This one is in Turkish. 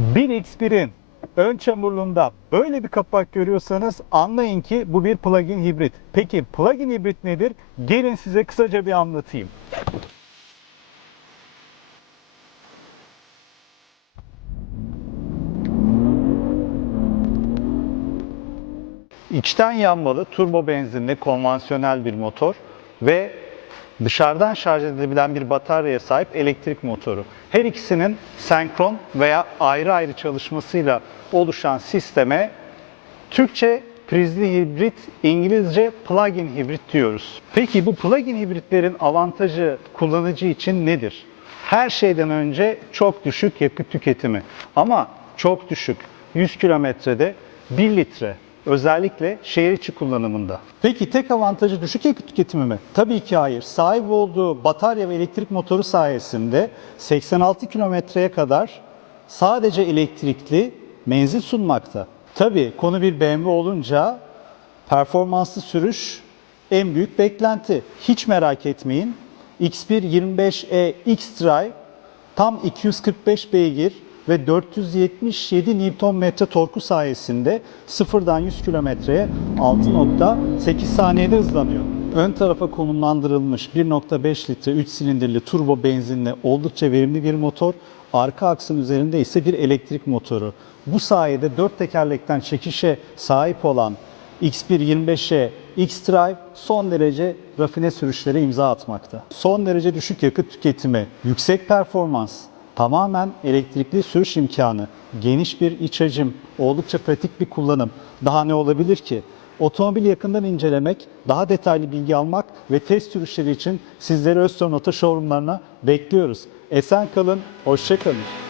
1X1'in ön çamurluğunda böyle bir kapak görüyorsanız anlayın ki bu bir plug-in hibrit. Peki plug-in hibrit nedir? Gelin size kısaca bir anlatayım. İçten yanmalı turbo benzinli konvansiyonel bir motor ve dışarıdan şarj edilebilen bir bataryaya sahip elektrik motoru. Her ikisinin senkron veya ayrı ayrı çalışmasıyla oluşan sisteme Türkçe prizli hibrit, İngilizce plug-in hibrit diyoruz. Peki bu plug-in hibritlerin avantajı kullanıcı için nedir? Her şeyden önce çok düşük yakıt tüketimi. Ama çok düşük. 100 kilometrede 1 litre. Özellikle şehir içi kullanımında. Peki tek avantajı düşük yakıt tüketimi mi? Tabii ki hayır. Sahip olduğu batarya ve elektrik motoru sayesinde 86 kilometreye kadar sadece elektrikli menzil sunmakta. Tabii konu bir BMW olunca performanslı sürüş en büyük beklenti. Hiç merak etmeyin. X1 25e X-Drive tam 245 beygir ve 477 Nm torku sayesinde sıfırdan 100 kilometreye 6.8 saniyede hızlanıyor. Ön tarafa konumlandırılmış 1.5 litre 3 silindirli turbo benzinle oldukça verimli bir motor. Arka aksın üzerinde ise bir elektrik motoru. Bu sayede dört tekerlekten çekişe sahip olan X1 25'e X-Drive son derece rafine sürüşlere imza atmakta. Son derece düşük yakıt tüketimi, yüksek performans, tamamen elektrikli sürüş imkanı, geniş bir iç hacim, oldukça pratik bir kullanım. Daha ne olabilir ki? Otomobil yakından incelemek, daha detaylı bilgi almak ve test sürüşleri için sizleri Öztürk Oto showroomlarına bekliyoruz. Esen kalın, hoşça kalın.